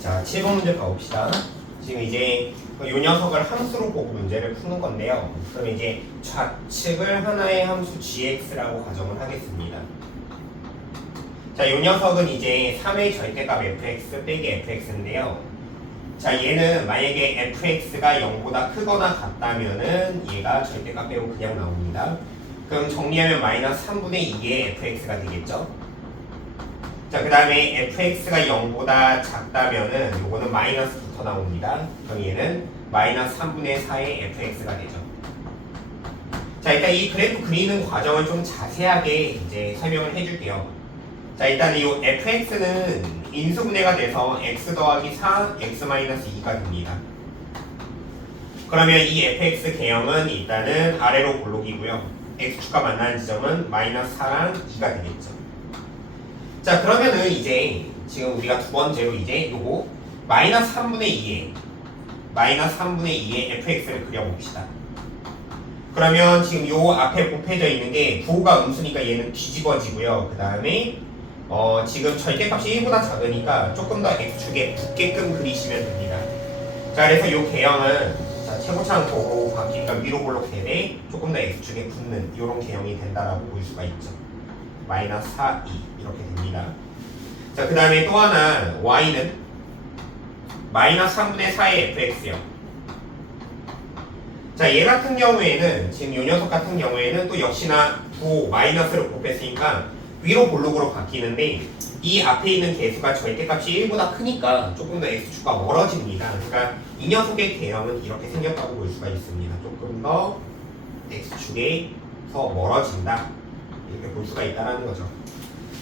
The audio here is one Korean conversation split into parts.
자, 7번 문제 가봅시다. 지금 이제 요 녀석을 함수로 보고 문제를 푸는 건데요. 그럼 이제 좌측을 하나의 함수 gx라고 가정을 하겠습니다. 자, 요 녀석은 이제 3의 절대값 fx 빼기 fx인데요. 자, 얘는 만약에 fx가 0보다 크거나 같다면은 얘가 절대값 빼고 그냥 나옵니다. 그럼 정리하면 마이너스 3분의 2의 fx가 되겠죠. 자, 그 다음에 fx가 0보다 작다면은 요거는 마이너스 붙어 나옵니다. 그럼 얘는 마이너스 3분의 4의 fx가 되죠. 자, 일단 이 그래프 그리는 과정을 좀 자세하게 이제 설명을 해줄게요. 자, 일단 이 fx는 인수분해가 돼서 x 더하기 4, x 마이너스 2가 됩니다. 그러면 이 fx 개형은 일단은 아래로 볼록이고요. x축과 만나는 지점은 마이너스 4랑 2가 되겠죠. 자, 그러면은 이제 지금 우리가 두 번째로 이제 요거 마이너스 3분의 2의 fx를 그려봅시다. 그러면 지금 요 앞에 곱해져 있는 게 부호가 음수니까 얘는 뒤집어지고요. 그 다음에 지금 절대값이 1보다 작으니까 조금 더 x축에 붙게끔 그리시면 됩니다. 자, 그래서 요 개형은 최고차는 도로 바뀌니까 위로 볼록 되되 조금 더 x축에 붙는 이런 개형이 된다라고 볼 수가 있죠. 마이너스 4, 2 이렇게 됩니다. 자, 그 다음에 또 하나 y는 마이너스 3분의 4의 fx요. 자, 얘 같은 경우에는 지금 요 녀석 같은 경우에는 또 역시나 부호 마이너스를 곱했으니까 위로 볼록으로 바뀌는데 이 앞에 있는 개수가 절대값이 1보다 크니까 조금 더 x축과 멀어집니다. 그러니까 이 녀석의 개형은 이렇게 생겼다고 볼 수가 있습니다. 조금 더 x축에서 멀어진다. 이렇게 볼 수가 있다는 거죠.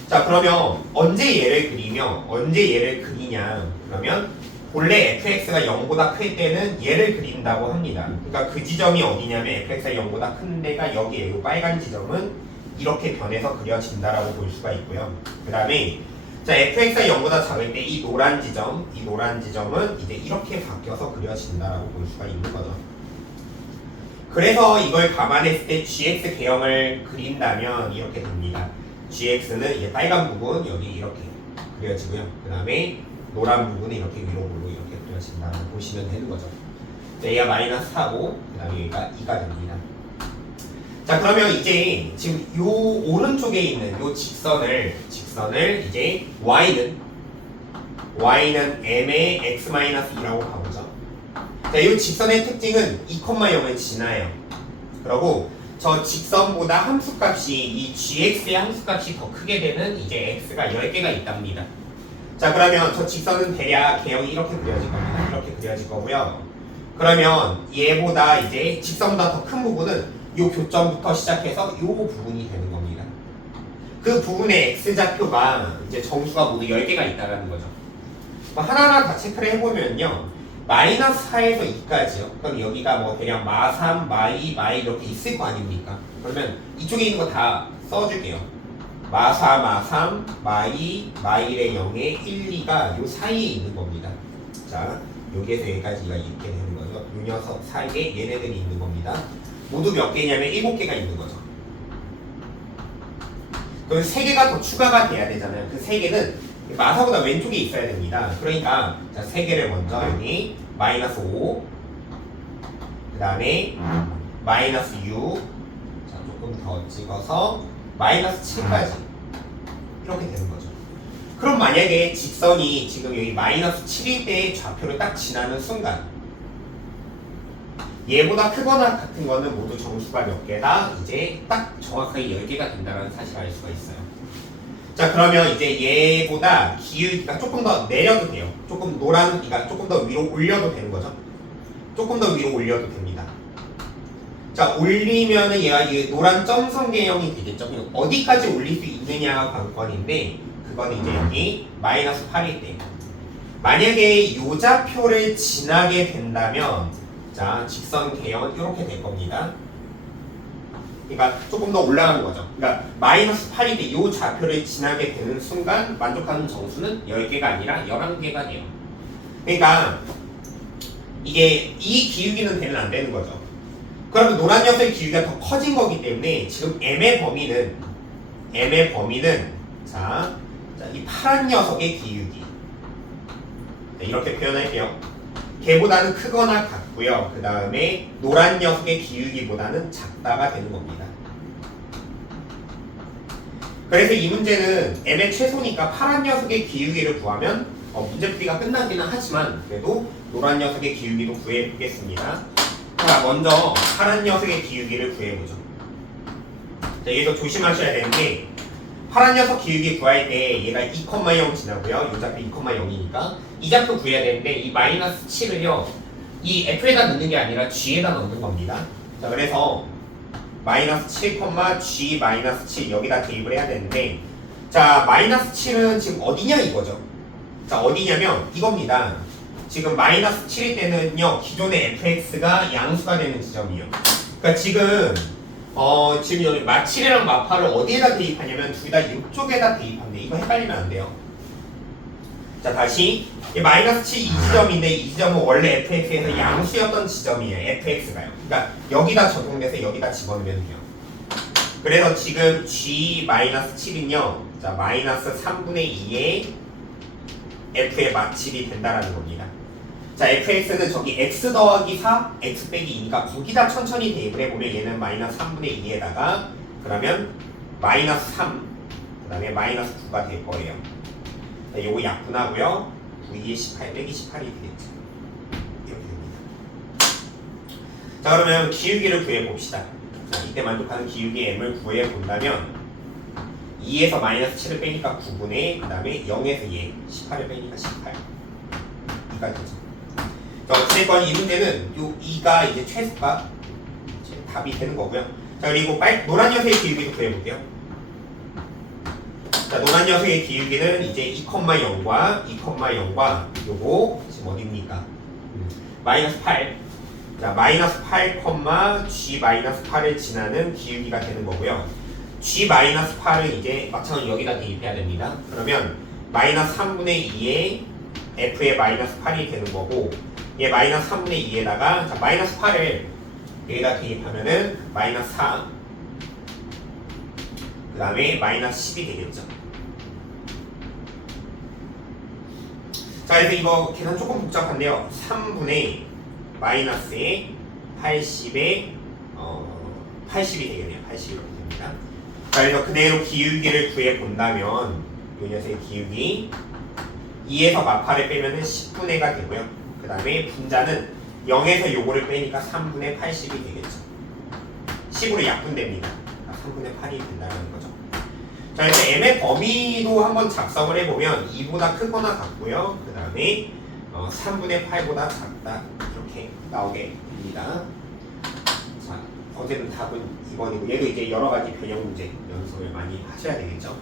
자, 그러면 언제 얘를 그리냐? 그러면 본래 fx가 0보다 클 때는 얘를 그린다고 합니다. 그러니까 그 지점이 어디냐면 fx가 0보다 큰 데가 여기에요. 이 빨간 지점은 이렇게 변해서 그려진다라고 볼 수가 있고요. 그 다음에 자, fx가 0보다 작을 때 이 노란 지점은 이제 이렇게 바뀌어서 그려진다라고 볼 수가 있는 거죠. 그래서 이걸 감안했을 때 gx 개형을 그린다면 이렇게 됩니다. gx는 이제 빨간 부분 여기 이렇게 그려지고요. 그 다음에 노란 부분은 이렇게 위로 볼록 이렇게 그려진다고 보시면 되는 거죠. 자, 얘가 마이너스 4고 그 다음에 얘가 2가 됩니다. 자, 그러면 이제 지금 요 오른쪽에 있는 요 직선을 이제 y는 m의 x-2라고 가보죠. 자, 이 직선의 특징은 2,0을 지나요. 그리고 저 직선보다 함수값이 이 gx의 함수값이 더 크게 되는 이제 x가 10개가 있답니다. 자, 그러면 저 직선은 대략 개형이 이렇게 그려질 겁니다. 이렇게 그려질 거고요. 그러면 얘보다 이제 직선보다 더 큰 부분은 이 교점부터 시작해서 이 부분이 되는 겁니다. 그 부분의 x좌표가 이제 정수가 모두 10개가 있다는 거죠. 하나하나 다 체크를 해보면요. 마이너스 4에서 2까지요. 그럼 여기가 뭐 대략 마3, 마2, 마1 이렇게 있을 거 아닙니까? 그러면 이쪽에 있는 거 다 써줄게요. 마4, 마3, 마2, 마1의 0에 1, 2가 요 사이에 있는 겁니다. 자, 여기에서 여기까지가 이렇게 되는 거죠. 요 녀석 사이에 얘네들이 있는 겁니다. 모두 몇 개냐면 7개가 있는 거죠. 그럼 3개가 더 추가가 돼야 되잖아요. 그 3개는 마사보다 왼쪽에 있어야 됩니다. 그러니까 자, 3개를 먼저 여기 마이너스 5, 그 다음에 마이너스 6, 자, 조금 더 찍어서 마이너스 7까지 이렇게 되는 거죠. 그럼 만약에 직선이 지금 여기 마이너스 7일 때의 좌표를 딱 지나는 순간 얘보다 크거나 같은 거는 모두 정수가 몇 개다 이제 딱 정확하게 10개가 된다는 사실을 알 수가 있어요. 자, 그러면 이제 얘보다 기울기가 조금 더 내려도 돼요. 조금 노란기가 조금 더 위로 올려도 되는 거죠. 조금 더 위로 올려도 됩니다. 자, 올리면은 얘가 이 노란 점선 개형이 되겠죠. 그럼 어디까지 올릴 수 있느냐가 관건인데 그건 이제 여기 마이너스 8일 때 만약에 요 좌표를 지나게 된다면 자, 직선 개형은 이렇게 될 겁니다. 그러니까 조금 더 올라가는 거죠. 그러니까 마이너스 8이 돼. 이 좌표를 지나게 되는 순간 만족하는 정수는 10개가 아니라 11개가 돼요. 그러니까 이게 이 기울기는 되면 안 되는 거죠. 그러면 노란 녀석의 기울기가 더 커진 거기 때문에 지금 m의 범위는 자, 이 파란 녀석의 기울기 네, 이렇게 표현할게요. 걔보다는 크거나 같고요. 그 다음에 노란 녀석의 기울기보다는 작다가 되는 겁니다. 그래서 이 문제는 m의 최소니까 파란 녀석의 기울기를 구하면 문제풀이가 끝나기는 하지만 그래도 노란 녀석의 기울기도 구해보겠습니다. 자, 먼저 파란 녀석의 기울기를 구해보죠. 자, 여기서 조심하셔야 되는 게 파란 녀석 기울기 구할 때 얘가 2,0 지나고요. 이 좌표 2,0이니까 이 좌표 구해야 되는데 이 마이너스 7을요. 이 f에다 넣는 게 아니라 g에다 넣는 겁니다. 자, 그래서 마이너스 7, g 마이너스 7 여기다 대입을 해야 되는데 자, 마이너스 7은 지금 어디냐 이거죠. 자, 어디냐면 이겁니다. 지금 마이너스 7일 때는요. 기존의 fx가 양수가 되는 지점이에요. 그러니까 지금 지금 여기 마7이랑 마8을 어디에다 대입하냐면 둘 다 이쪽에다 대입하는데 이거 헷갈리면 안 돼요. 자, 다시 마이너스 7 이 지점인데 이 지점은 원래 fx에서 양수였던 지점이에요. fx가요. 그러니까 여기다 적용돼서 여기다 집어넣으면 돼요. 그래서 지금 g 마이너스 7은요. 자, 마이너스 3분의 2의 f의 마7이 된다라는 겁니다. 자, fx는 저기 x 더하기 4, x 빼기 2니까 거기다 천천히 대입을 해보면 얘는 마이너스 3분의 2에다가 그러면 마이너스 3, 그 다음에 마이너스 9가 될 거예요. 자, 요거 약분하고요. 9, 2에 18 빼기 18이 되겠죠. 이렇게 됩니다. 자, 그러면 기울기를 구해봅시다. 자, 이때 만족하는 기울기 m을 구해본다면 2에서 마이너스 7을 빼니까 9분의 그 다음에 0에서 2, 18을 빼니까 18 2가 되죠. 어쨌건 이 문제는 요 2가 이제 최소값 답이 되는 거고요. 자, 그리고 노란 녀석의 기울기도 구해볼게요. 자, 노란 녀석의 기울기는 이제 2,0과 2,0과 요거 지금 어딥니까? 마이너스 8. 자, 마이너스 8, g 마이너스 8을 지나는 기울기가 되는 거고요. g 마이너스 8은 이제 마찬가지로 여기다 대입해야 됩니다. 그러면 마이너스 3분의 2의 f의 마이너스 8이 되는 거고 얘 마이너스 3분의 2에다가 자, 마이너스 8을 여기다 대입하면은 마이너스 4 그 다음에 마이너스 10이 되겠죠. 자, 그래서 이거 계산 조금 복잡한데요. 3분의 마이너스에 80에 80이 되겠네요. 80 이렇게 됩니다. 자, 그래서 그대로 기울기를 구해본다면 이 녀석의 기울기 2에서 마8을 빼면은 10분의 가 되고요. 그 다음에 분자는 0에서 요거를 빼니까 3분의 80이 되겠죠. 10으로 약분됩니다. 3분의 8이 된다는 거죠. 자, 그래서 m의 범위도 한번 작성을 해보면 2보다 크거나 같고요. 그 다음에 3분의 8보다 작다 이렇게 나오게 됩니다. 자, 어제는 답은 2번이고 얘도 이제 여러가지 변형 문제 연습을 많이 하셔야 되겠죠.